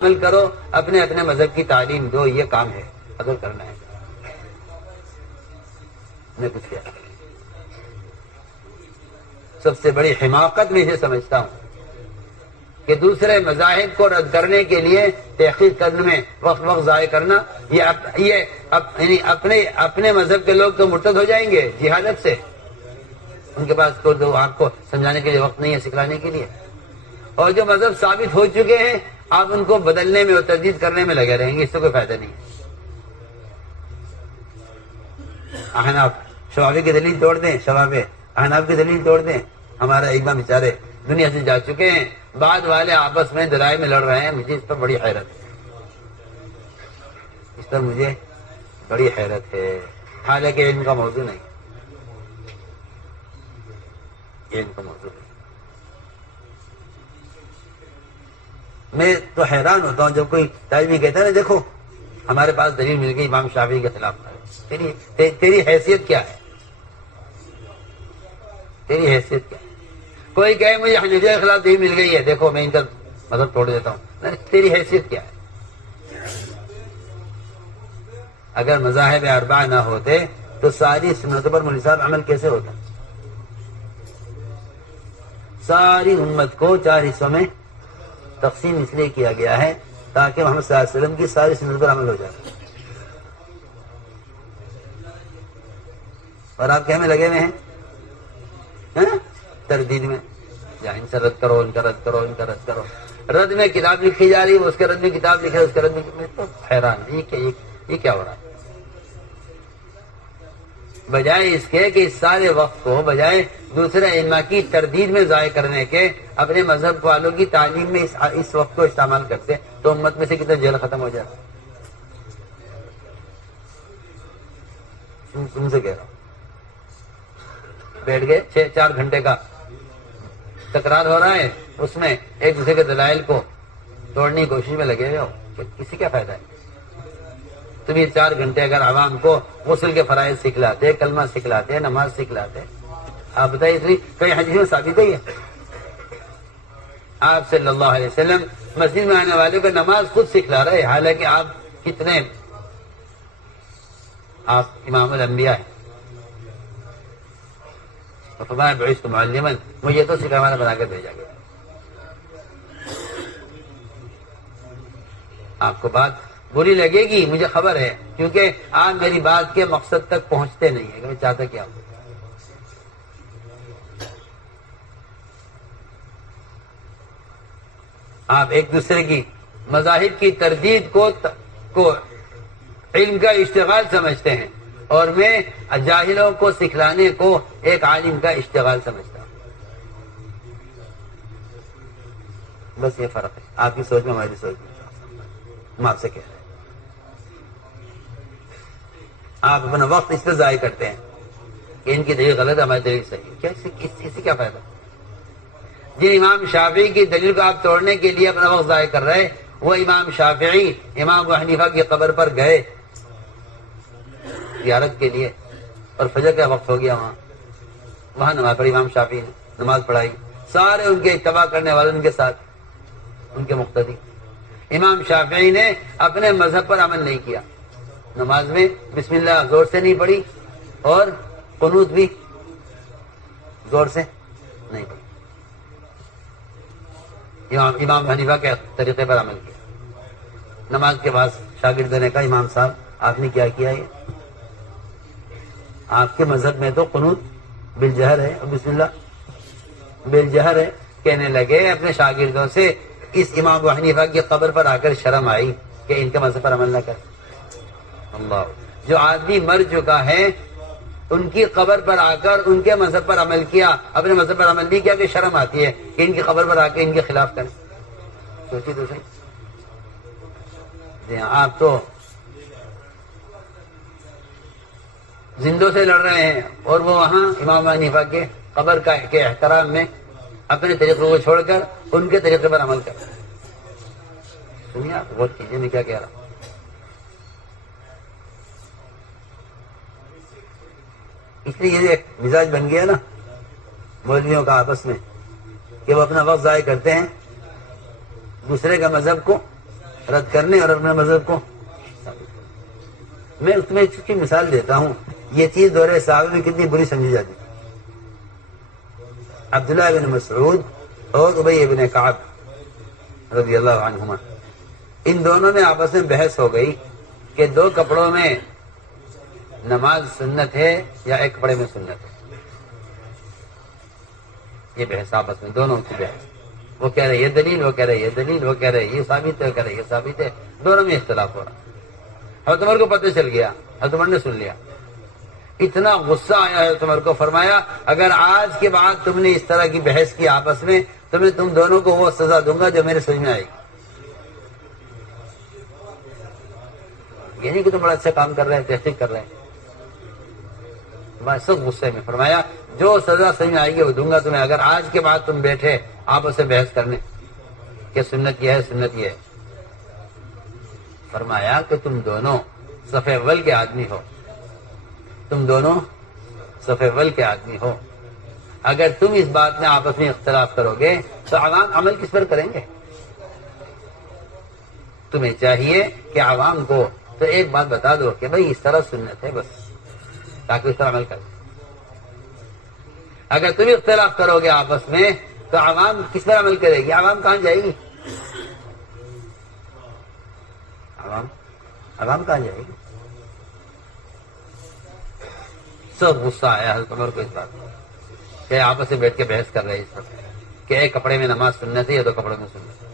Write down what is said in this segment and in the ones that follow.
عمل کرو، اپنے اپنے مذہب کی تعلیم دو، یہ کام ہے اگر کرنا ہے۔ میں کچھ کیا سب سے بڑی حماقت میں اسے سمجھتا ہوں کہ دوسرے مذاہب کو رد کرنے کے لیے تحقیق کرنے میں وقت ضائع کرنا، یعنی اپنے مذہب کے لوگ تو مرتد ہو جائیں گے جہالت سے، ان کے پاس تو آپ کو سمجھانے کے لیے وقت نہیں ہے، سکھلانے کے لیے، اور جو مذہب ثابت ہو چکے ہیں آپ ان کو بدلنے میں اور تجدید کرنے میں لگے رہیں گے، اس سے کوئی فائدہ نہیں ہے۔ احناف شوابی کی دلیل توڑ دیں، احناف کی دلیل توڑ دیں، ہمارا امام بیچارے دنیا سے جا چکے ہیں، بعد والے آپس میں دلائل میں لڑ رہے ہیں، مجھے اس پر بڑی حیرت ہے، اس پر مجھے بڑی حیرت ہے، حالانکہ علم کا موضوع نہیں، علم کا موضوع نہیں۔ میں تو حیران ہوتا ہوں جب کوئی طالب علم کہتا ہے نا دیکھو ہمارے پاس دلیل مل گئی امام شافعی کے خلاف، تیری حیثیت کیا ہے؟ تیری حیثیت کیا ہے؟ کوئی کہے مجھے حنفیہ کے خلاف دلیل مل گئی ہے، دیکھو میں ان کا مذہب توڑ دیتا ہوں، تیری حیثیت کیا ہے؟ اگر مذاہب اربعہ نہ ہوتے تو ساری سنتوں پر مولوی صاحب عمل کیسے ہوتا؟ ساری امت کو 4 حصوں میں تقسیم اس لیے کیا گیا ہے تاکہ محمد صلی اللہ علیہ وسلم کی ساری سنتوں پر عمل ہو جائے، اور آپ کہنے لگے ہوئے ہیں تردید میں، یا ان سے رد کرو، ان کا رد کرو، ان کا رد کرو، رد میں کتاب لکھی جا رہی ہے، اس کے رد میں کتاب لکھے، اس کے رد میں تو حیران یہ کیا ہو رہا ہے؟ بجائے اس کے کہ اس سارے وقت کو بجائے دوسرے علماء کی تردید میں ضائع کرنے کے اپنے مذہب والوں کی تعلیم میں اس وقت کو استعمال کرتے تو امت میں سے کتنا جہل ختم ہو جاتا۔ تم سے کہہ رہا ہوں، بیٹھ گئے 4 گھنٹے کا تکرار ہو رہا ہے، اس میں ایک دوسرے کے دلائل کو توڑنے کی کوشش میں لگے ہوئے ہو، کسی کیا فائدہ ہے؟ تم یہ 4 گھنٹے اگر عوام کو غسل کے فرائض سکھلاتے، کلمہ سکھلاتے، نماز سکھلاتے، آپ بتائیے اس لیے کئی حدیث میں ثابت ہے آپ صلی اللہ علیہ وسلم مسجد میں آنے والے کو نماز خود سکھلا رہے، حالانکہ آپ کتنے آپ امام الانبیاء ہیں، فرمایا بعثت معلما، مجھے تو سکھانے بنا کر بھیجا گیا۔ آپ کو بات بری لگے گی، مجھے خبر ہے، کیونکہ آپ میری بات کے مقصد تک پہنچتے نہیں ہیں کہ میں چاہتا کیا ہوں۔ آپ ایک دوسرے کی مذاہب کی تردید کو علم کا اشتغال سمجھتے ہیں، اور میں جاہلوں کو سکھلانے کو ایک عالم کا اشتغال سمجھتا ہوں۔ بس یہ فرق ہے آپ کی سوچ میں ہماری سوچ میں۔ ہم آپ سے کہہ رہے ہیں آپ اپنا وقت اس پہ ضائع کرتے ہیں کہ ان کی دلیل غلط ہے، ہماری دلیل صحیح ہے، کیا اس سے کیا فائدہ؟ جن امام شافعی کی دلیل کو آپ توڑنے کے لیے اپنا وقت ضائع کر رہے، وہ امام شافعی امام ابو حنیفہ کی قبر پر گئے زیارت کے لیے، اور فجر کا وقت ہو گیا، وہاں نماز پڑھی، امام شافعی نے نماز پڑھائی، سارے ان کے اتباع کرنے والے ان کے ساتھ، ان کے مقتدی۔ امام شافعی نے اپنے مذہب پر عمل نہیں کیا، نماز میں بسم اللہ زور سے نہیں پڑھی اور قنوت بھی زور سے نہیں پڑھی، امام حنیفہ کے طریقے پر عمل کیا۔ نماز کے بعد شاگرد نے کہا امام صاحب آپ نے کیا کیا یہ؟ آپ کے مذہب میں تو قنوت بالجہر ہے اور بسم اللہ بالجہر ہے۔ کہنے لگے اپنے شاگردوں سے، اس امام ابو حنیفہ کی قبر پر آ کر شرم آئی کہ ان کے مذہب پر عمل نہ کر۔ اللہ، جو آدمی مر چکا ہے ان کی قبر پر آ کر ان کے مذہب پر عمل کیا، اپنے مذہب پر عمل نہیں کیا کہ شرم آتی ہے کہ ان کی قبر پر آ کے ان کے خلاف کریں۔ سوچی تو صحیح۔ جی ہاں، آپ تو زندوں سے لڑ رہے ہیں اور وہ وہاں امام حنیفہ کے قبر کے احترام میں اپنے طریقوں کو چھوڑ کر ان کے طریقے پر عمل کر۔ سنیے آپ غور کیجیے میں کیا کہہ رہا ہوں۔ اس لیے یہ ایک مزاج بن گیا نا مولویوں کا آپس میں کہ وہ اپنا وقت ضائع کرتے ہیں دوسرے کا مذہب کو رد کرنے اور اپنے مذہب کو. میں تمہیں اس کی مثال دیتا ہوں. یہ چیز دور صحابہ میں کتنی بری سمجھی جاتی. عبداللہ بن مسعود اور ابی بن کعب رضی اللہ عنہما، ان دونوں میں آپس میں بحث ہو گئی کہ 2 کپڑوں میں نماز سنت ہے یا ایک کپڑے میں سنت ہے. یہ بحث آپس میں دونوں کی بحث. وہ کہہ رہے یہ دلیل، وہ کہہ رہے یہ دلیل، وہ کہہ رہے یہ ثابت ہے، وہ کہہ رہے یہ ثابت ہے. دونوں میں اختلاف ہو رہا. حضرت عمر کو پتہ چل گیا، حضرت عمر نے سن لیا. اتنا غصہ آیا حضرت عمر کو، فرمایا اگر آج کے بعد تم نے اس طرح کی بحث کی آپس میں تو میں تم دونوں کو وہ سزا دوں گا جو میرے سمجھ میں آئے گی. یہ نہیں کہ تم بڑا اچھا کام کر رہے ہیں، تحقیق کر رہے ہیں. بس غصے میں فرمایا جو سزا سمجھ میں آئے گی وہ دوں گا تمہیں، اگر آج کے بعد تم بیٹھے آپس میں بحث کرنے کہ سنت یہ ہے سنت یہ ہے. فرمایا کہ تم دونوں صف اول کے آدمی ہو، تم دونوں صف اول کے آدمی ہو. اگر تم اس بات میں آپس میں اختلاف کرو گے تو عوام عمل کس پر کریں گے؟ تمہیں چاہیے کہ عوام کو تو ایک بات بتا دو کہ بھئی اس طرح سنت ہے بس، تاکہ اس پر عمل کریں. اگر تم اختلاف کرو گے آپس میں تو عوام کس پر عمل کرے گی؟ عوام کہاں جائے گی؟ عوام کہاں جائے گی؟ سب غصہ آیا حضرت عمر کو اس بات کہ آپس سے بیٹھ کے بحث کر رہے ہیں اس پر کہ ایک کپڑے میں نماز سنت ہے یا 2 کپڑوں میں سنت ہے.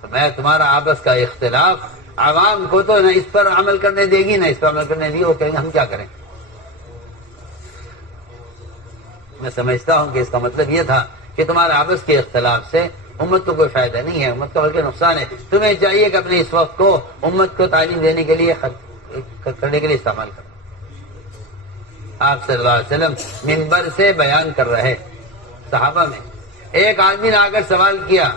تو میں تمہارا آپس کا اختلاف عوام کو تو نہ اس پر عمل کرنے دے گی نہ اس پر عمل کرنے دی. وہ کہیں گے ہم کیا کریں. میں سمجھتا ہوں کہ اس کا مطلب یہ تھا کہ تمہارے آپس کے اختلاف سے امت کو کوئی فائدہ نہیں ہے، امت کا بلکہ نقصان ہے. تمہیں چاہیے کہ اپنے اس وقت کو امت کو تعلیم دینے کے لیے کرنے کے لیے استعمال کرو. آپ صلی اللہ علیہ وسلم منبر سے بیان کر رہے. صحابہ میں ایک آدمی نے آ کر سوال کیا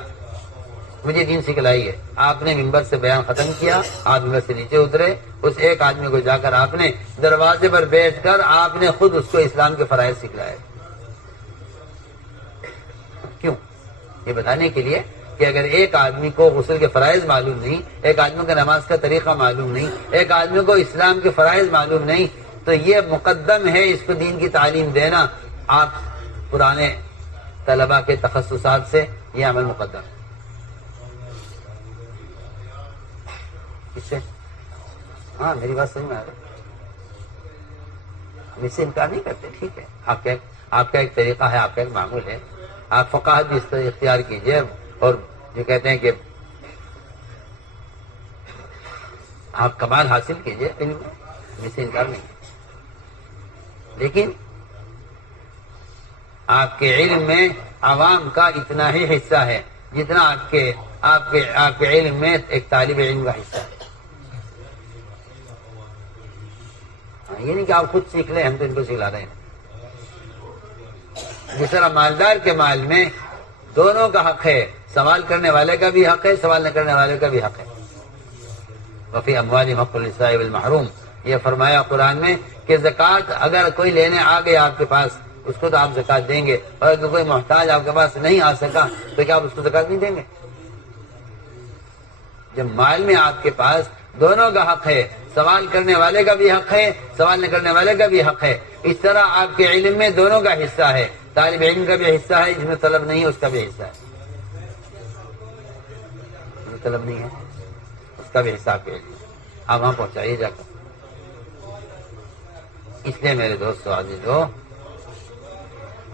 مجھے دین سکھلائیے. آپ نے منبر سے بیان ختم کیا، آپ منبر سے نیچے اترے. اس ایک آدمی کو جا کر آپ نے دروازے پر بیٹھ کر آپ نے خود اس کو اسلام کے فرائض سکھلائے. کیوں؟ یہ بتانے کے لیے کہ اگر ایک آدمی کو غسل کے فرائض معلوم نہیں، ایک آدمی کو نماز کا طریقہ معلوم نہیں، ایک آدمی کو اسلام کے فرائض معلوم نہیں، تو یہ مقدم ہے اس کو دین کی تعلیم دینا. آپ پرانے طلباء کے تخصصات سے یہ عمل مقدم ہے. اس سے ہاں میری بات سمجھ میں آ رہی ہے. ہم اس سے انکار نہیں کرتے، ٹھیک ہے. آپ کا ایک طریقہ ہے، آپ کا ایک معمول ہے. آپ فقاہت بھی اس طرح اختیار کیجئے اور جو کہتے ہیں کہ آپ کمال حاصل کیجئے علم میں، ہم اس سے انکار نہیں. لیکن آپ کے علم میں عوام کا اتنا ہی حصہ ہے جتنا آپ کے علم میں ایک طالب علم کا حصہ ہے. یہ نہیں کہ آپ خود سیکھ لیں، ہم تو ان کو سکھلا رہے ہیں. جس طرح مالدار کے مال میں دونوں کا حق ہے، سوال کرنے والے کا بھی حق ہے، سوال نہ کرنے والے کا بھی حق ہے. وفی اموالہم حق للسائل والمحروم، یہ فرمایا قرآن میں کہ زکوٰۃ اگر کوئی لینے آ گیا آپ کے پاس اس کو تو آپ زکوٰۃ دیں گے، اور اگر کوئی محتاج آپ کے پاس نہیں آ سکا تو کیا آپ اس کو زکوٰۃ نہیں دیں گے؟ جب مال میں آپ کے پاس دونوں کا حق ہے، سوال کرنے والے کا بھی حق ہے، سوال نہ کرنے والے کا بھی حق ہے، اس طرح آپ کے علم میں دونوں کا حصہ ہے. طالب علم کا بھی حصہ ہے، جس میں طلب نہیں ہے اس کا بھی حصہ ہے. جس میں طلب نہیں ہے اس کا بھی حصہ آپ کے علم ہے. آپ وہاں پہنچائیے جا کر. اس لیے میرے دوستو عزیزو،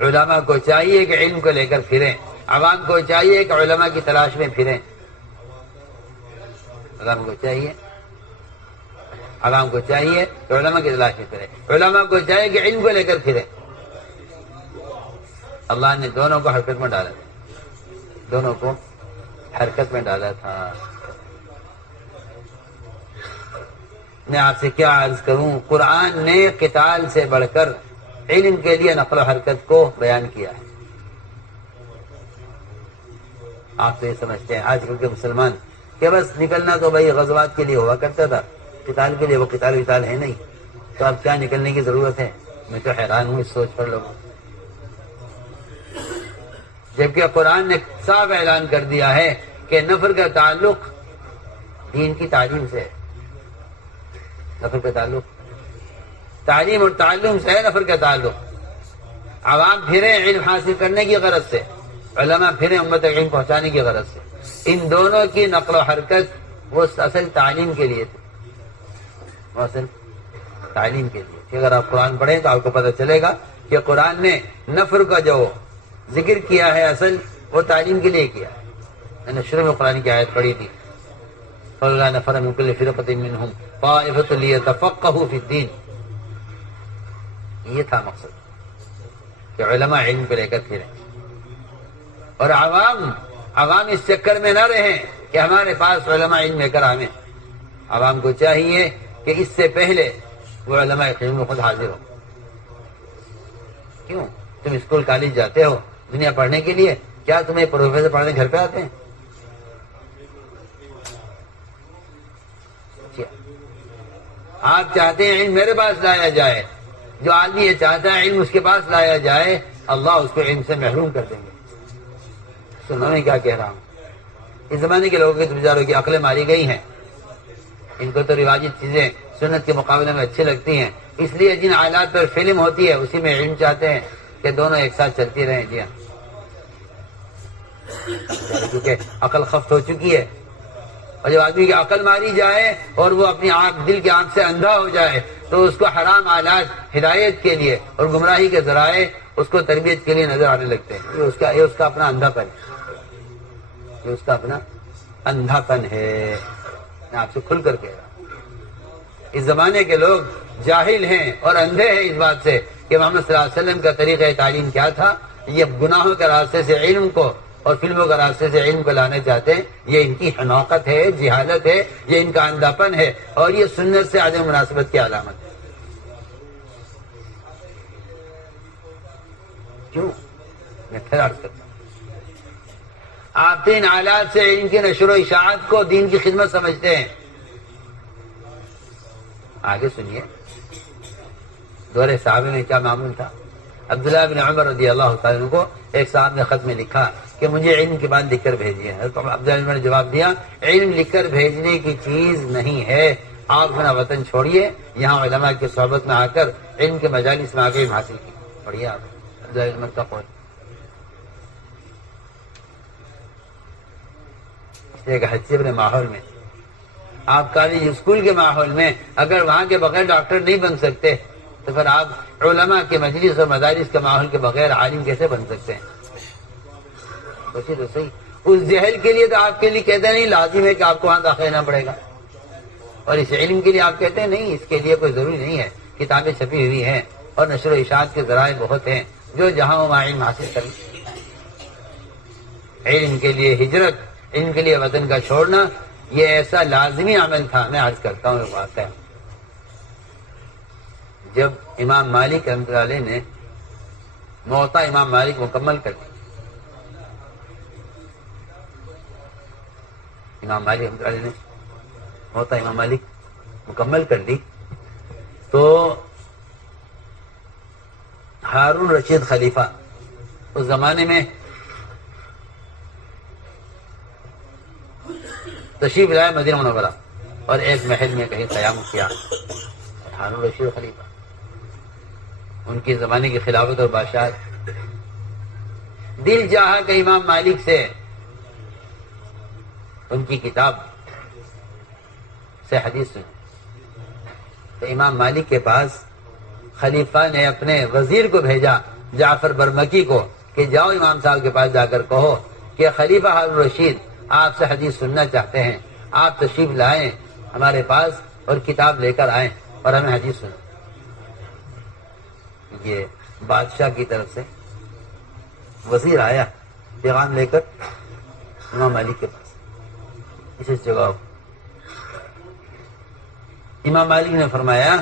علماء کو چاہیے کہ علم کو لے کر پھریں. عوام کو چاہیے کہ علماء کی تلاش میں پھریں. علماء کو چاہیے کہ علماء کی تلاش میں پھریں. علماء کو چاہیے کہ علم کو لے کر پھریں. اللہ نے دونوں کو حرکت میں ڈالا تھا، دونوں کو حرکت میں ڈالا تھا. میں آپ سے کیا عرض کروں، قرآن نے قتال سے بڑھ کر علم کے لیے نقل و حرکت کو بیان کیا ہے. آپ تو یہ سمجھتے ہیں آج کل کے مسلمان کہ بس نکلنا تو بھائی غزوات کے لیے ہوا کرتا تھا، قتال کے لیے وہ قتال ہے نہیں، تو اب کیا نکلنے کی ضرورت ہے. میں تو حیران ہوں اس سوچ پر لوگوں. جبکہ قرآن نے صاف اعلان کر دیا ہے کہ نفر کا تعلق دین کی تعلیم سے ہے. نفر کا تعلق تعلیم اور تعلم سے ہے. نفر کا تعلق عوام پھرے علم حاصل کرنے کی غرض سے، علماء پھرے امت تک علم پہنچانے کی غرض سے. ان دونوں کی نقل و حرکت وہ اصل تعلیم کے لیے تھی، وہ اصل تعلیم کے لیے تھی. اگر آپ قرآن پڑھیں تو آپ کو پتہ چلے گا کہ قرآن نے نفر کا جو ذکر کیا ہے اصل وہ تعلیم کے لیے کیا ہے. میں نے شروع میں قرآن کی آیت پڑھی تھی، فَلَوْلَا نَفَرَ مِن كُلِّ فِرْقَةٍ مِّنْهُمْ طَائِفَةٌ لِيَتَفَقَّهُوا فِي الدِّينِ. یہ تھا مقصد کہ علماء علم کو لے کر پھریں اور عوام اس چکر میں نہ رہیں کہ ہمارے پاس علماء علم لے کر آئیں. عوام کو چاہیے کہ اس سے پہلے وہ علماء علم میں خود حاضر ہو. کیوں؟ تم اسکول کالج جاتے ہو دنیا پڑھنے کے لیے، کیا تمہیں پروفیسر پڑھنے گھر پہ آتے ہیں؟ آپ چاہتے ہیں علم میرے پاس لایا جائے، جو آدمی یہ چاہتا ہے علم اس کے پاس لایا جائے، اللہ اس کو علم سے محروم کر دیں گے. سنو میں کیا کہہ رہا ہوں. اس زمانے کے لوگوں کے تو بیچاروں کی عقلیں ماری گئی ہیں. ان کو تو رواجی چیزیں سنت کے مقابلے میں اچھی لگتی ہیں، اس لیے جن آلات پر فلم ہوتی ہے اسی میں علم چاہتے ہیں کہ دونوں ایک ساتھ چلتی رہیں. جی ہاں، کیونکہ عقل خفت ہو چکی ہے. اور جب آدمی کی عقل ماری جائے اور وہ اپنی آنکھ دل کی آنکھ سے اندھا ہو جائے تو اس کو حرام آلات ہدایت کے لیے اور گمراہی کے ذرائع اس کو تربیت کے لیے نظر آنے لگتے ہیں. یہ اس کا اپنا اندھا پن ہے. یہ اس کا اپنا اندھا پن ہے. میں آپ سے کھل کر کہہ رہا ہوں، اس زمانے کے لوگ جاہل ہیں اور اندھے ہیں اس بات سے کہ محمد صلی اللہ علیہ وسلم کا طریقہ تعلیم کیا تھا. یہ گناہوں کے راستے سے علم کو اور فلموں کے راستے سے علم کو لانا چاہتے ہیں. یہ ان کی حماقت ہے، جہالت ہے، یہ ان کا اندھاپن ہے اور یہ سنت سے عدم مناسبت کی علامت ہے. کیوں؟ میں پھر عرض کرتا ہوں، آپ تین آلات سے علم کی نشر و اشاعت کو دین کی خدمت سمجھتے ہیں. آگے سنیے دور صحابہ میں کیا معمول تھا. عبداللہ بن عمر رضی اللہ تعالیٰ عنہ کو ایک صاحب نے خط میں لکھا کہ مجھے علم کی بات لکھ کر بھیجیے. عبداللہ بن عمر نے جواب دیا، علم لکھ کر بھیجنے کی چیز نہیں ہے. آپ اپنا وطن چھوڑیے، یہاں علماء کی صحبت میں آ کر علم کے مجالس میں آ کے علم حاصل کی. پڑھیے آپ عبداللہ بن عمر کا قول. ایک حسیب ماحول میں، آپ کالج اسکول کے ماحول میں اگر وہاں کے بغیر ڈاکٹر نہیں بن سکتے تو پھر آپ علماء کے مجلس اور مدارس کے ماحول کے بغیر عالم کیسے بن سکتے ہیں؟ سوچیے تو صحیح. اس جہل کے لیے تو آپ کے لیے کہتے نہیں لازم ہے کہ آپ کو وہاں داخل لینا پڑے گا، اور اس علم کے لیے آپ کہتے ہیں نہیں، اس کے لیے کوئی ضروری نہیں ہے. کتابیں چھپی ہوئی ہیں اور نشر و اشاعت کے ذرائع بہت ہیں، جو جہاں وہاں علم حاصل کریں. علم کے لیے ہجرت، علم کے لیے وطن کا چھوڑنا، یہ ایسا لازمی عمل تھا. میں عرض کرتا ہوں ایک واقعہ. جب امام مالک رحمۃ اللہ علیہ نے موطا امام مالک مکمل کر دی، امام مالک رحمۃ اللہ علیہ نے موطا امام مالک مکمل کر دی تو ہارون رشید خلیفہ اس زمانے میں تشریف لائے مدینہ منورہ اور ایک محل میں کہیں قیام کیا. ہارون رشید خلیفہ، ان کے زمانے کی خلافت اور بادشاہت. دل چاہا کہ امام مالک سے ان کی کتاب سے حدیث سنی. تو امام مالک کے پاس خلیفہ نے اپنے وزیر کو بھیجا، جعفر برمکی کو، کہ جاؤ امام صاحب کے پاس جا کر کہو کہ خلیفہ ہارون رشید آپ سے حدیث سننا چاہتے ہیں، آپ تشریف لائیں ہمارے پاس اور کتاب لے کر آئیں اور ہمیں حدیث سنیں. یہ بادشاہ کی طرف سے وزیر آیا پیغام لے کر امام مالک کے پاس. اس جگہ امام مالک نے فرمایا،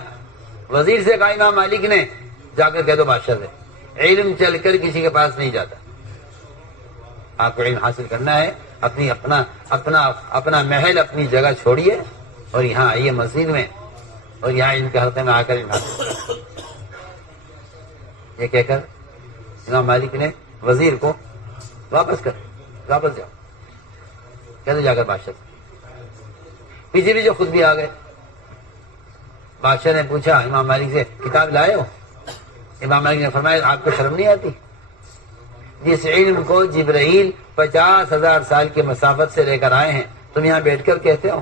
وزیر سے کہا امام مالک نے، جا کر کہہ دو بادشاہ سے علم چل کر کسی کے پاس نہیں جاتا. آپ کو علم حاصل کرنا ہے، اپنا محل، اپنی جگہ چھوڑیے اور یہاں آئیے مسجد میں اور یہاں علم کے حلقے میں آ کر علم حاصل کریں. یہ کہہ کر امام مالک نے وزیر کو واپس جاؤ. کہتے جا کر بادشاہ پیچھے پیچھے خود بھی آ گئے. بادشاہ نے پوچھا امام مالک سے کتاب لائے ہو؟ امام مالک نے فرمایا آپ کو شرم نہیں آتی؟ جس علم کو جبرائیل 50,000 سال کی مسافت سے لے کر آئے ہیں تم یہاں بیٹھ کر کہتے ہو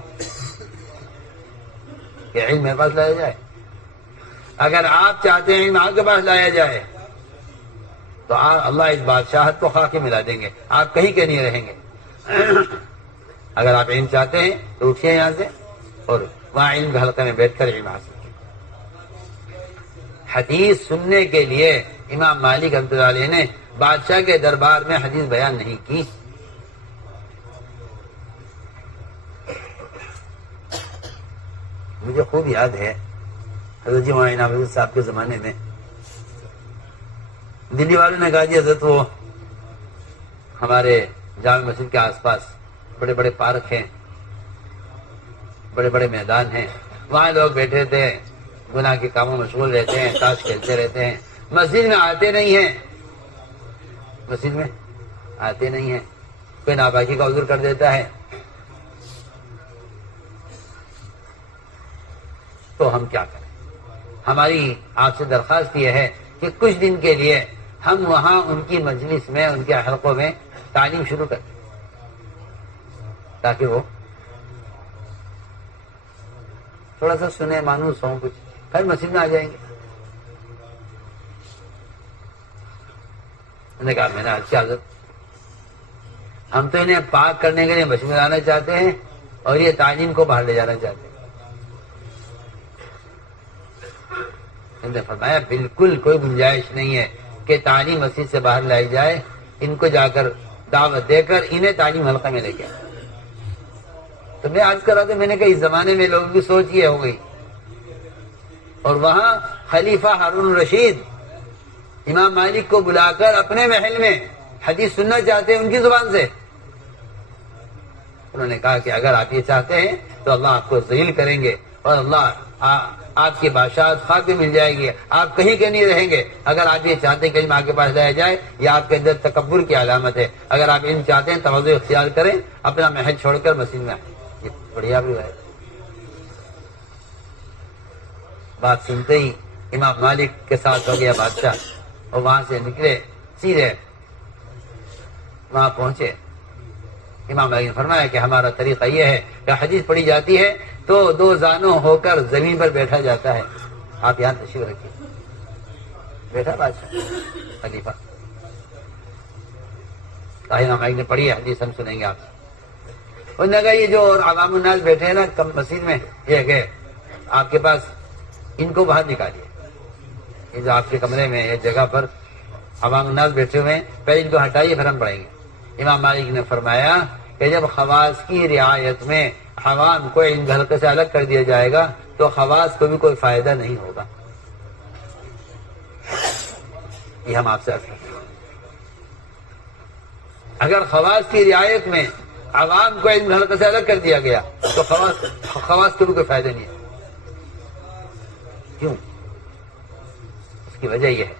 کہ علم میرے پاس لایا جائے. اگر آپ چاہتے ہیں علم آپ کے پاس لایا جائے تو اللہ اس بادشاہت کو خاک میں ملا دیں گے, آپ کہیں کے نہیں رہیں گے. اگر آپ علم چاہتے ہیں تو اٹھیے یہاں سے اور وہاں علم کے حلقے میں بیٹھ کر علم حاصل کیجیے. حدیث سننے کے لیے امام مالک رحمۃ اللہ علیہ نے بادشاہ کے دربار میں حدیث بیان نہیں کی. مجھے خوب یاد ہے حضرت جی معین عابد صاحب کے زمانے میں دلی والوں نے کہا جی حضرت وہ ہمارے جامع مسجد کے آس پاس بڑے بڑے پارک ہیں, بڑے بڑے میدان ہیں, وہاں لوگ بیٹھے تھے گناہ کے کاموں میں مشغول رہتے ہیں, تاش کھیلتے رہتے ہیں, مسجد میں آتے نہیں ہیں, مسجد میں آتے نہیں ہیں, کوئی ناپاکی کا عذر کر دیتا ہے تو ہم کیا کریں؟ ہماری آپ سے درخواست یہ ہے کہ کچھ دن کے لیے ہم وہاں ان کی مجلس میں ان کے حلقوں میں تعلیم شروع کریں تاکہ وہ تھوڑا سا سنے مانوس ہوں, کچھ پھر مسجد میں آ جائیں گے. میں نے کہا میں نے اچھی عادت, ہم تو انہیں پاک کرنے کے لیے مسجد میں لانا چاہتے ہیں اور یہ تعلیم کو باہر لے جانا چاہتے ہیں. انہوں نے فرمایا بالکل کوئی گنجائش نہیں ہے کہ تعلیم مسجد سے باہر لائی جائے, ان کو جا کر دعوت دے کر انہیں تعلیم حلقہ میں لے کے آئے. تو میں آج کر رہا تھا, میں نے کہا اس زمانے میں لوگوں کی سوچ یہ ہو گئی. اور وہاں خلیفہ ہارون الرشید امام مالک کو بلا کر اپنے محل میں حدیث سننا چاہتے ہیں ان کی زبان سے. انہوں نے کہا کہ اگر آپ یہ چاہتے ہیں تو اللہ آپ کو ذلیل کریں گے اور اللہ آپ کی بادشاہت خاک میں مل جائے گی, آپ کہیں کے نہیں رہیں گے. اگر آپ یہ چاہتے ہیں کہ علم آپ کے پاس لایا جائے, یہ آپ کے اندر تکبر کی علامت ہے. اگر آپ علم چاہتے ہیں تواضع اختیار کریں, اپنا محل چھوڑ کر مسجد میں آئیں. یہ بڑھیا بھی ہے. بات سنتے ہی امام مالک کے ساتھ ہو گیا بادشاہ, اور وہاں سے نکلے سیدھے وہاں پہنچے. امام مالک نے فرمایا کہ ہمارا طریقہ یہ ہے کہ حدیث پڑھی جاتی ہے تو 2 زانوں ہو کر زمین پر بیٹھا جاتا ہے, آپ یہاں تشریف رکھیے. بیٹھا بادشاہ خلیفہ, امام مالک نے پڑھی ہے حدیث, ہم سنیں گے آپ سے. انہوں نے کہا یہ جو عوام الناس بیٹھے ہیں نا کم مسجد میں, یہ کہ آپ کے پاس ان کو باہر نکالیے. یہ جو آپ کے کمرے میں یہ جگہ پر عوام الناس بیٹھے ہوئے ہیں, پہلے ان کو ہٹائیے پھر ہم پڑھیں گے. امام مالک نے فرمایا کہ جب خواص کی رعایت میں عوام کو ان حلقے سے الگ کر دیا جائے گا تو خواص کو بھی کوئی فائدہ نہیں ہوگا. یہ ہم آپ سے عرض کرتے ہیں. اگر خواص کی رعایت میں عوام کو ان حلقے سے الگ کر دیا گیا تو خواص کو بھی کوئی فائدہ نہیں ہے. کیوں؟ اس کی وجہ یہ ہے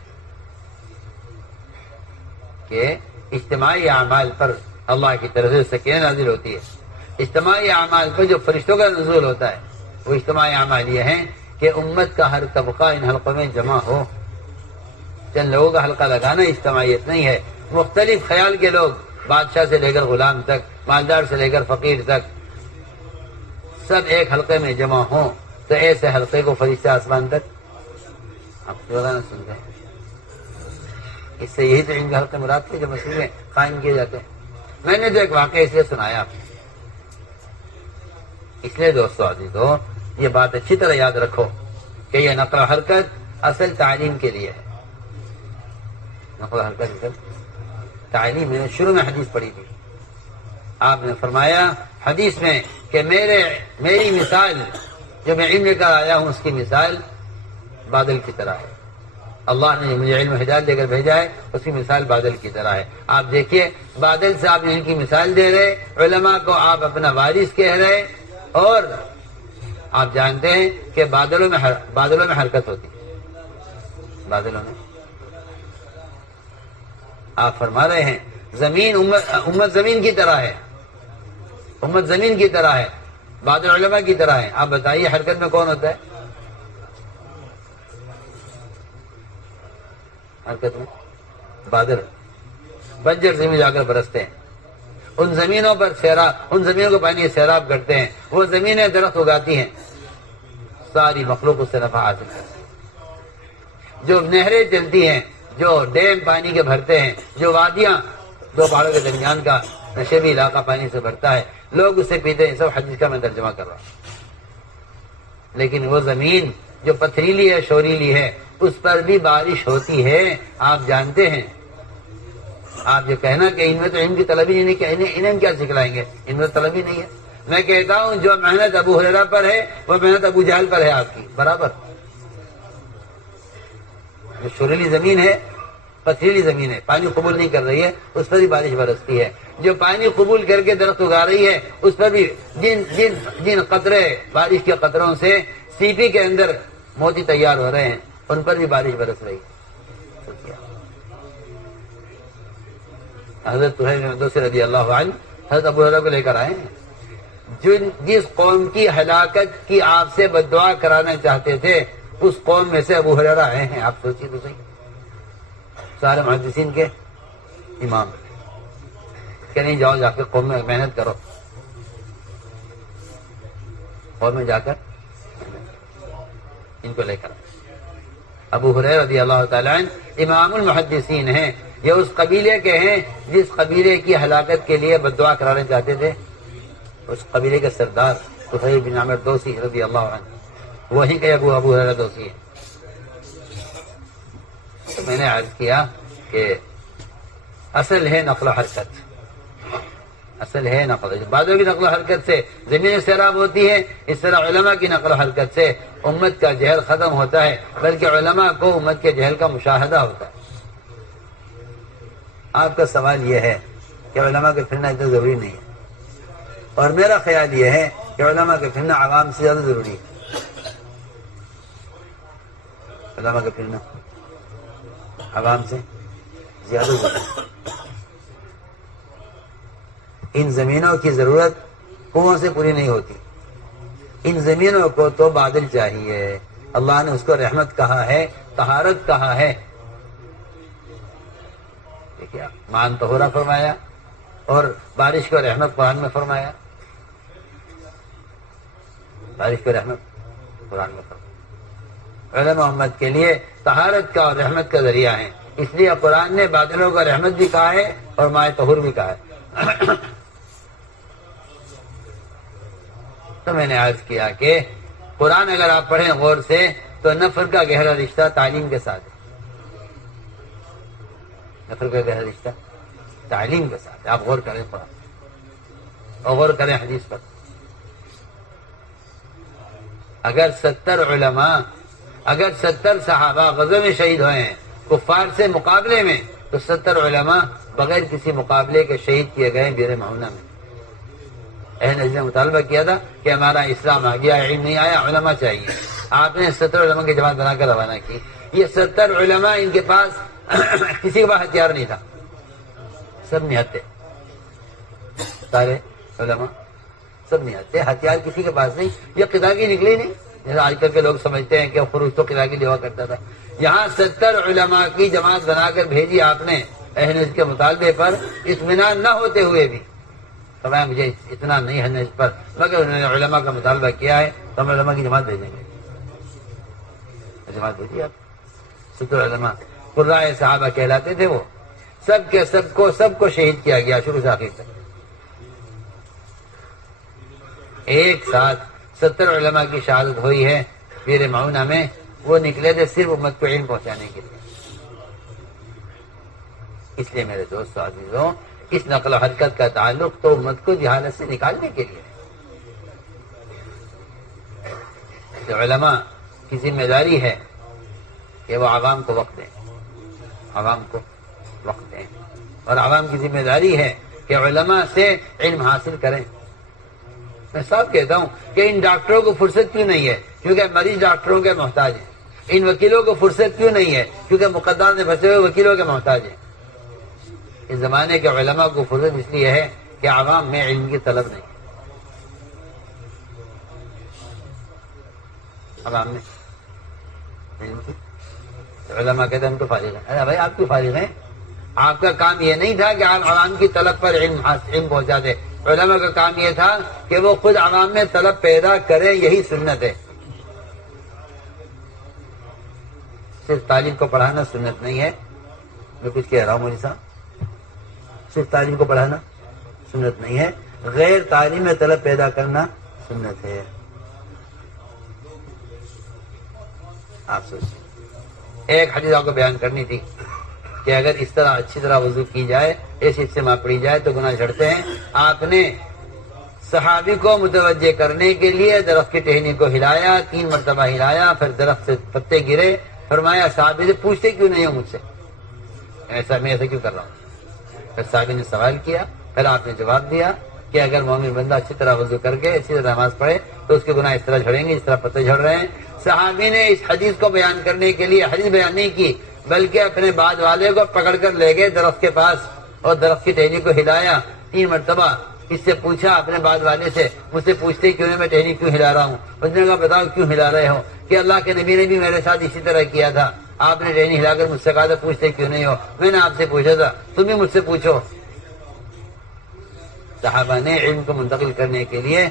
کہ اجتماعی اعمال پر اللہ کی طرف سے سکینہ نازل ہوتی ہے. اجتماعی اعمال پر جو فرشتوں کا نزول ہوتا ہے وہ اجتماعی اعمال یہ ہیں کہ امت کا ہر طبقہ ان حلقوں میں جمع ہو. چند لوگوں کا حلقہ لگانا اجتماعیت نہیں ہے. مختلف خیال کے لوگ, بادشاہ سے لے کر غلام تک, مالدار سے لے کر فقیر تک, سب ایک حلقے میں جمع ہوں تو ایسے حلقے کو فرشتہ آسمان تک آپ روزانہ سنتے ہیں. اس سے یہی تو ان کے حلقے مراد تھے جو مسجد میں قائم کیے جاتے ہیں. میں نے تو ایک واقعہ اس لیے سنایا, اس لیے دوستو عزیزو یہ بات اچھی طرح یاد رکھو کہ یہ نقل و حرکت اصل تعلیم کے لیے ہے. نقل و حرکت تعلیم. میں نے شروع میں حدیث پڑھی تھی, آپ نے فرمایا حدیث میں کہ میری مثال جو میں علم لے کر آیا ہوں اس کی مثال بادل کی طرح ہے. اللہ نے مجھے علم ہدایت دے کر بھیجا ہے, اس کی مثال بادل کی طرح ہے. آپ دیکھیے بادل سے آپ ان کی مثال دے رہے, علماء کو آپ اپنا وارث کہہ رہے, اور آپ جانتے ہیں کہ بادلوں میں حرکت ہوتی ہے. بادلوں میں آپ فرما رہے ہیں زمین امت زمین کی طرح ہے, امت زمین کی طرح ہے، بادل علماء کی طرح ہے. آپ بتائیے حرکت میں کون ہوتا ہے؟ حرکت میں بادل بنجر زمین جا کر برستے ہیں، ان زمینوں پر سیراب، ان زمینوں کو پانی سیراب کرتے ہیں، وہ زمینیں درخت اگاتی ہیں، ساری مخلوق اس سے نفع حاصل کرتی ہے. جو نہریں چلتی ہیں، جو ڈیم پانی کے بھرتے ہیں، جو وادیاں دو پہاڑوں کے درمیان کا نشیبی علاقہ پانی سے بھرتا ہے، لوگ اسے پیتے ہیں. سب حدیث کا میں ترجمہ کر رہا ہوں. لیکن وہ زمین جو پتھریلی ہے، شوریلی ہے، اس پر بھی بارش ہوتی ہے. آپ جانتے ہیں، آپ یہ کہنا کہ ان میں تو علم کی طلب ہی نہیں، کہ انہیں کیا سکھلائیں گے، ان میں طلب ہی نہیں ہے. میں کہتا ہوں جو محنت ابو ہریرہ پر ہے وہ محنت ابو جہل پر ہے، آپ کی برابر. جو شوریلی زمین ہے، پتھریلی زمین ہے، پانی قبول نہیں کر رہی ہے، اس پر بھی بارش برستی ہے. جو پانی قبول کر کے درخت اگا رہی ہے، اس پر بھی جن قطرے بارش کے قطروں سے سی پی کے اندر موتی تیار ہو رہے ہیں، ان پر بھی بارش برس رہی ہے. حضرت طہیر رضی اللہ عنہ حضرت ابو ہریرہ کو لے کر آئے ہیں. جس قوم کی ہلاکت کی آپ سے بد دعا کرانا چاہتے تھے، اس قوم میں سے ابو ہریرہ آئے ہیں. آپ سوچیے تو صحیح، سارے محدثین کے امام کہ نہیں جاؤ جا کے قوم میں محنت کرو، قوم میں جا کر ان کو لے کر. ابو ہریرہ رضی اللہ تعالیٰ عنہ امام المحدثین ہیں. یہ اس قبیلے کے ہیں جس قبیلے کی ہلاکت کے لیے بد دعا کرانا چاہتے تھے. اس قبیلے کے سردار طفیل بن عامر دوسی رضی اللہ عنہ، وہی کہ ابو ہریرہ دوسی ہے. تو میں نے عرض کیا کہ اصل ہے نقل و حرکت، اصل ہے نقل. بعضوں کی نقل و حرکت سے زمین سیراب ہوتی ہے، اس طرح علماء کی نقل و حرکت سے امت کا جہل ختم ہوتا ہے، بلکہ علماء کو امت کے جہل کا مشاہدہ ہوتا ہے. آپ کا سوال یہ ہے کہ علماء کے پھرنا اتنا ضروری نہیں ہے، اور میرا خیال یہ ہے کہ علماء کے پھرنا عوام سے زیادہ ضروری ہے. علماء کے پھرنا عوام سے زیادہ ضروری ہے. ان زمینوں کی ضرورت کنووں سے پوری نہیں ہوتی. ان زمینوں کو تو بادل چاہیے. اللہ نے اس کو رحمت کہا ہے، طہارت کہا ہے. کیا مان طہورا فرمایا، اور بارش کو رحمت قرآن میں فرمایا. بارش کو رحمت قرآن میں فرمایا. علماء امت کے لیے طہارت کا اور رحمت کا ذریعہ ہیں. اس لیے قرآن نے بادلوں کو رحمت بھی کہا ہے اور مائے طہور بھی کہا ہے. تو میں نے عرض کیا کہ قرآن اگر آپ پڑھیں غور سے تو نفر کا گہرا رشتہ تعلیم کے ساتھ ہے. نفر کا گہرا رشتہ تعلیم کے ساتھ ہے. آپ غور کریں قرآن اور غور کریں حدیث پر. اگر 70 علماء، اگر 70 صحابہ غزوہ میں شہید ہوئے ہیں کفار سے مقابلے میں، تو 70 علماء بغیر کسی مقابلے کے شہید کیے گئے بیر معونہ میں. اہل حدیث نے مطالبہ کیا تھا کہ ہمارا اسلام آ گیا، علم نہیں آیا، علماء چاہیے. آپ نے 70 علماء کی جماعت بنا کر روانہ کی. یہ 70 علماء، ان کے پاس کسی کے پاس ہتھیار نہیں تھا، سب نہتے. سارے علماء سب نہتے، ہتھیار کسی کے پاس نہیں. یہ قطاقی نکلی نہیں جیسے آج کل کے لوگ سمجھتے ہیں کہ خروج تو قطاقی لوا کرتا تھا. یہاں 70 علماء کی جماعت بنا کر بھیجی آپ نے اہل حدیث کے مطالبے پر، اطمینان نہ ہوتے ہوئے بھی. فرمایا مجھے اتنا نہیں ہے اس پر، مگر انہوں نے علماء کا مطالبہ کیا ہے تو ہم علماء کی جماعت بھیجیں گے. جماعت بھیجی آپ. 70 علماء قرائے صحابہ کہلاتے تھے. وہ سب کے سب کو شہید کیا گیا شروع سے آخر تک. ایک ساتھ 70 علماء کی شہادت ہوئی ہے بیر معونہ میں. وہ نکلے تھے صرف امت کو علم پہنچانے کے لیے. اس لیے میرے دوستو عزیزوں، اس نقل و حرکت کا تعلق تو امت کو جہالت سے نکالنے کے لیے. تو علماء کی ذمہ داری ہے کہ وہ عوام کو وقت دیں، عوام کو وقت دیں، اور عوام کی ذمہ داری ہے کہ علماء سے علم حاصل کریں. میں صاحب کہتا ہوں کہ ان ڈاکٹروں کو فرصت کیوں نہیں ہے؟ کیونکہ مریض ڈاکٹروں کے محتاج ہیں. ان وکیلوں کو فرصت کیوں نہیں ہے؟ کیونکہ مقدمات میں پھنسے ہوئے وکیلوں کے محتاج ہیں. اس زمانے کے علماء کو فرصت اس لیے ہے کہ عوام میں علم کی طلب نہیں ہے. عوام میں علم کی؟ علماء کہتے ہیں ہم تو فارغ ہیں. ارے بھائی آپ کیوں فارغ ہیں؟ آپ کا کام یہ نہیں تھا کہ آپ عوام کی طلب پر علم پہنچا دیں. علماء کا کام یہ تھا کہ وہ خود عوام میں طلب پیدا کرے. یہی سنت ہے. صرف تعلیم کو پڑھانا سنت نہیں ہے. میں کچھ کہہ رہا ہوں مولوی صاحب, صرف تعلیم کو پڑھانا سنت نہیں ہے, غیر تعلیم میں طلب پیدا کرنا سنت ہے. آپ سوچیں, ایک حدیث آپ کو بیان کرنی تھی کہ اگر اس طرح اچھی طرح وضو کی جائے, ایسی سے پڑی جائے تو گناہ جھڑتے ہیں. آپ نے صحابی کو متوجہ کرنے کے لیے درخت کی ٹہنی کو ہلایا, 3 مرتبہ ہلایا, پھر درخت سے پتے گرے. فرمایا صحابی سے پوچھتے کیوں نہیں ہو مجھ سے, میں ایسا کیوں کر رہا ہوں؟ پھر صحابی نے سوال کیا, پھر آپ نے جواب دیا کہ اگر مومن بندہ اچھی طرح وضو کر کے اچھی طرح نماز پڑھے تو اس کے گناہ اس طرح جھڑیں گے جس طرح پتے جھڑ رہے ہیں. صحابی نے اس حدیث کو بیان کرنے کے لیے حدیث بیان نہیں کی, بلکہ اپنے بعد والے کو پکڑ کر لے گئے درخت کے پاس اور درخت کی ٹہنی کو ہلایا 3 مرتبہ. اس سے پوچھا اپنے بعد والے سے, مجھ سے پوچھتے کیوں نہیں, میں ٹہنی کیوں ہلا رہا ہوں؟ اس نے کہا بتاؤ کیوں ہلا رہے ہو؟ کہ اللہ کے نبی نے بھی میرے ساتھ اسی طرح کیا تھا, آپ نے ٹہنی ہلا کر مجھ سے کہا تھا پوچھتے کیوں نہیں ہو, میں نے آپ سے پوچھا تھا, تم بھی مجھ سے پوچھو. صحابہ نے علم کو منتقل کرنے کے لیے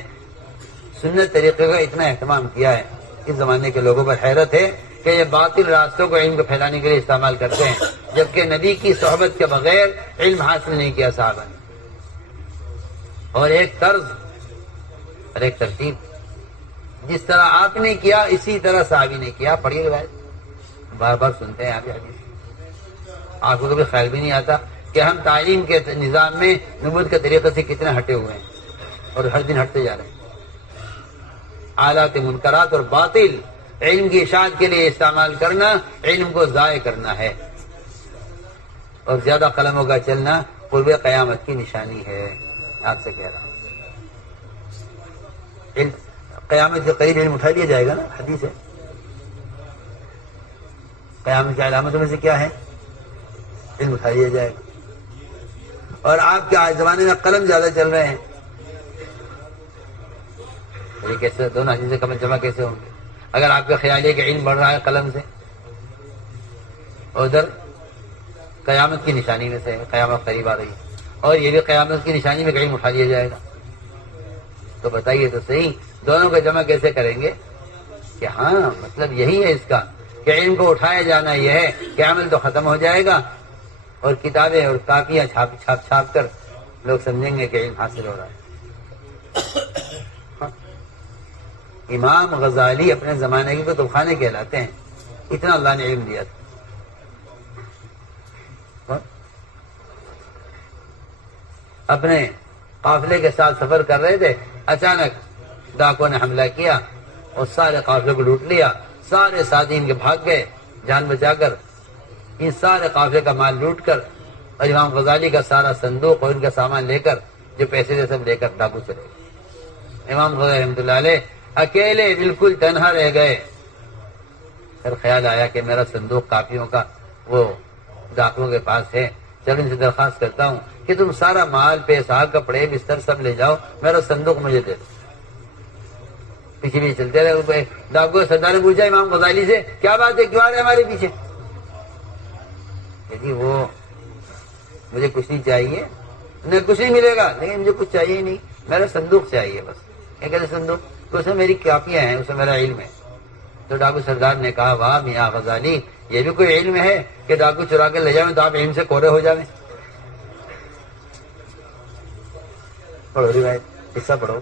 سنت طریقے کا اتنا اہتمام کیا ہے. اس زمانے کے لوگوں پر حیرت ہے کہ یہ باطل راستوں کو علم کو پھیلانے کے لیے استعمال کرتے ہیں, جبکہ نبی کی صحبت کے بغیر علم حاصل نہیں کیا صحابہ نے. اور ایک طرز اور ایک ترتیب, جس طرح آپ نے کیا اسی طرح صحابی نے کیا. پڑھیے روایت, بار بار سنتے ہیں آپ حدیث, آپ کو کبھی خیال بھی نہیں آتا کہ ہم تعلیم کے نظام میں نبوت کے طریقے سے کتنے ہٹے ہوئے ہیں اور ہر دن ہٹتے جا رہے ہیں. آلات منکرات اور باطل علم کی اشاعت کے لیے استعمال کرنا علم کو ضائع کرنا ہے, اور زیادہ قلموں کا چلنا قرب قیامت کی نشانی ہے. آپ سے کہہ رہا ہوں علم قیامت کے قریب علم اٹھا لیا جائے گا نا. حدیث ہے قیامت کی علامتوں میں سے کیا ہے, علم اٹھا لیا جائے گا. اور آپ کے آج زمانے میں قلم زیادہ چل رہے ہیں, یہ کیسے دونوں حدیثیں کم جمع کیسے ہوں گے؟ اگر آپ کا خیال ہے کہ علم بڑھ رہا ہے قلم سے, اور ادھر قیامت کی نشانی میں سے ہے, قیامت قریب آ رہی ہے, اور یہ بھی قیامت کی نشانی میں علم اٹھا لیا جائے گا, تو بتائیے تو صحیح دونوں کا جمع کیسے کریں گے؟ کہ ہاں مطلب یہی ہے اس کا کہ علم کو اٹھایا جانا یہ ہے کہ عمل تو ختم ہو جائے گا, اور کتابیں اور کاپیاں چھاپ کر لوگ سمجھیں گے کہ علم حاصل ہو رہا ہے. امام غزالی اپنے زمانے کے کتب خانے کہلاتے ہیں, اتنا اللہ نے علم دیا تھا. اپنے قافلے کے ساتھ سفر کر رہے تھے, اچانک ڈاکوں نے حملہ کیا اور سارے قافلے کو لوٹ لیا. سارے ساتھی ان کے بھاگ گئے جان بچا کر, ان سارے قافلے کا مال لوٹ کر, اور امام غزالی کا سارا صندوق اور ان کا سامان لے کر, جو پیسے تھے سب لے کر ڈاکو چلے گئے. امام غزالی رحمۃ اللہ علیہ اکیلے بالکل تنہا رہ گئے. پھر خیال آیا کہ میرا صندوق کاپیوں کا وہ ڈاکوؤں کے پاس ہے, چل ان سے درخواست کرتا ہوں کہ تم سارا مال, پیسہ, کپڑے, بستر سب لے جاؤ, میرا صندوق مجھے دے دو. پیچھے بھی چلتے رہے. ڈاکو سردار نے پوچھا امام غزالی سے, کیا بات ہے, کیوں آ رہے ہمارے پیچھے؟ جی وہ مجھے کچھ نہیں چاہیے, نہیں کچھ نہیں ملے گا, لیکن مجھے کچھ چاہیے ہی نہیں, میرا صندوق چاہیے بس. کیا کہتے صندوق؟ تو اس میں میری کاپیاں ہیں, اس میں میرا علم ہے. تو ڈاکو سردار نے کہا واہ میاں غزالی, یہ بھی کوئی علم ہے کہ ڈاکو چرا کے لے جائیں تو آپ علم سے کورے ہو جائیں. پڑھو روایت, حصہ پڑھو.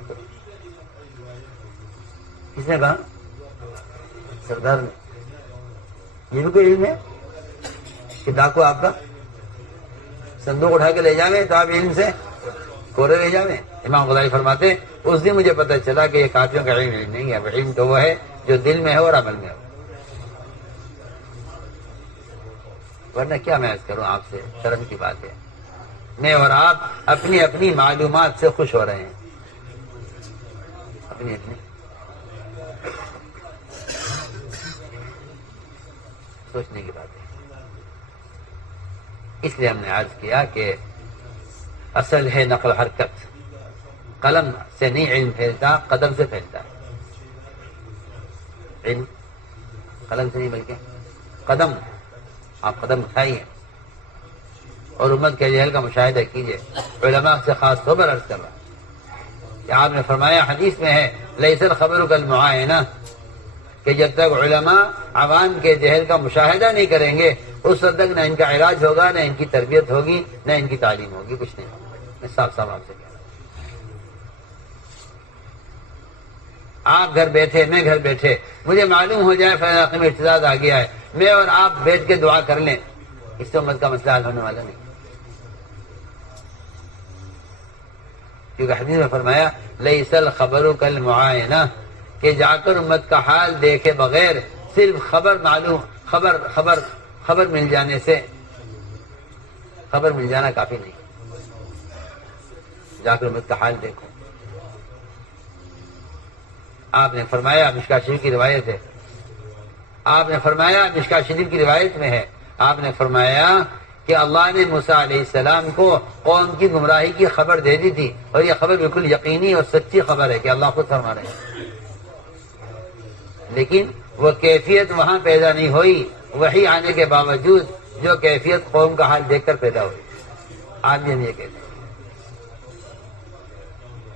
کس نے کہا؟ سردار نے. یہ بھی کوئی علم ہے کہ ڈاکو آپ کا صندوق اٹھا کے لے جائیں تو آپ علم سے کورے رہ جائیں. امام غزالی فرماتے اس دن مجھے پتہ چلا کہ یہ کاپیوں کا علم نہیں ہے, علم تو وہ ہے جو دل میں ہے اور عمل میں ہو. ورنہ کیا میں عرض کروں آپ سے, شرم کی بات ہے. میں اور آپ اپنی اپنی معلومات سے خوش ہو رہے ہیں, اپنی اپنی سوچنے کی بات ہے. اس لیے ہم نے عرض کیا کہ اصل ہے نقل حرکت. قلم سے نہیں علم پھیلتا, قدم سے پھیلتا ہے. علم، قلم سے نہیں بلکہ قدم، آپ قدم اٹھائیے اور امت کے جہل کا مشاہدہ کیجیے۔ علماء سے خاص طور پر عرض کر رہا کہ آپ نے فرمایا حدیث میں ہے لیس الخبر کالمعائنہ، کہ جب تک علماء عوام کے جہل کا مشاہدہ نہیں کریں گے اس وقت تک نہ ان کا علاج ہوگا، نہ ان کی تربیت ہوگی، نہ ان کی تعلیم ہوگی، کچھ نہیں ہوگا۔ میں صاف صاف آپ سے کہہ رہا ہوں، آپ گھر بیٹھے، میں گھر بیٹھے، مجھے معلوم ہو جائے فلاں علاقے میں ارتداد آ گیا ہے، میں اور آپ بیٹھ کے دعا کر لیں، اس سے امت کا مسئلہ حل ہونے والا نہیں، کیونکہ حدیث میں فرمایا لیس الخبر کالمعائنہ، کہ جا کر امت کا حال دیکھے بغیر صرف خبر معلوم، خبر مل جانے سے، خبر مل جانا کافی نہیں، جا کر امت کا حال دیکھو۔ آپ نے فرمایا، مشکاۃ شریف کی روایت ہے، آپ نے فرمایا، مشکاۃ شریف کی روایت میں ہے، آپ نے فرمایا کہ اللہ نے موسیٰ علیہ السلام کو قوم کی گمراہی کی خبر دے دی تھی، اور یہ خبر بالکل یقینی اور سچی خبر ہے کہ اللہ خود فرما رہے ہیں، لیکن وہ کیفیت وہاں پیدا نہیں ہوئی وحی آنے کے باوجود جو کیفیت قوم کا حال دیکھ کر پیدا ہوئی۔ آج بھی ہم یہ کہتے ہیں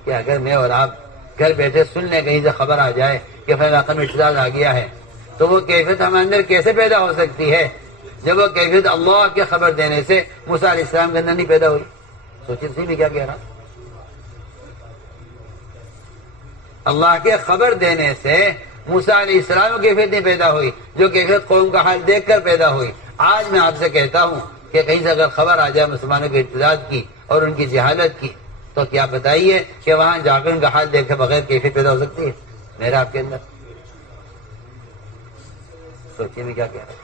کہ اگر میں اور آپ گھر بیٹھے سن لیں کہیں سے خبر آ جائے کہ فلاں علاقے میں ارتداد آ گیا ہے، تو وہ کیفیت ہمارے اندر کیسے پیدا ہو سکتی ہے جب وہ کیفیت اللہ کے خبر دینے سے موسیٰ علیہ السلام کے اندر نہیں پیدا ہوئی؟ سوچیے سی بھی کیا کہہ رہا، اللہ کے خبر دینے سے موسیٰ علیہ السلام کی کیفیت نہیں پیدا ہوئی جو کیفیت قوم کا حال دیکھ کر پیدا ہوئی۔ آج میں آپ سے کہتا ہوں کہ کہیں سے اگر خبر آ جائے مسلمانوں کے ارتداد کی اور ان کی جہالت کی، تو کیا بتائیے کہ وہاں جا کر ان کا حال دیکھے بغیر کیفیت پیدا ہو سکتی ہے میرا آپ کے اندر؟ سوچیے میں کیا کہہ رہا ہوں۔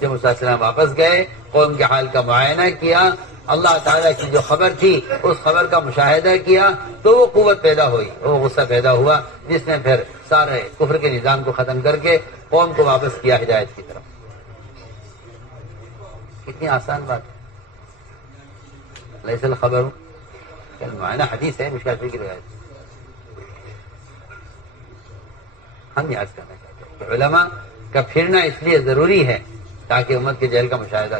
جب موسیٰ علیہ السلام واپس گئے، قوم کے حال کا معائنہ کیا، اللہ تعالیٰ کی جو خبر تھی اس خبر کا مشاہدہ کیا، تو وہ قوت پیدا ہوئی، وہ غصہ پیدا ہوا جس نے پھر سارے کفر کے نظام کو ختم کر کے قوم کو واپس کیا ہدایت کی طرف۔ کتنی آسان بات ہے، لیس الخبر کالمعائنہ، حدیث ہے مشکاۃ شریف کی روایت۔ ہم یہ عرض کرنا چاہتے ہیں کہ علماء کا پھرنا اس لیے ضروری ہے تاکہ امت کے جہل کا مشاہدہ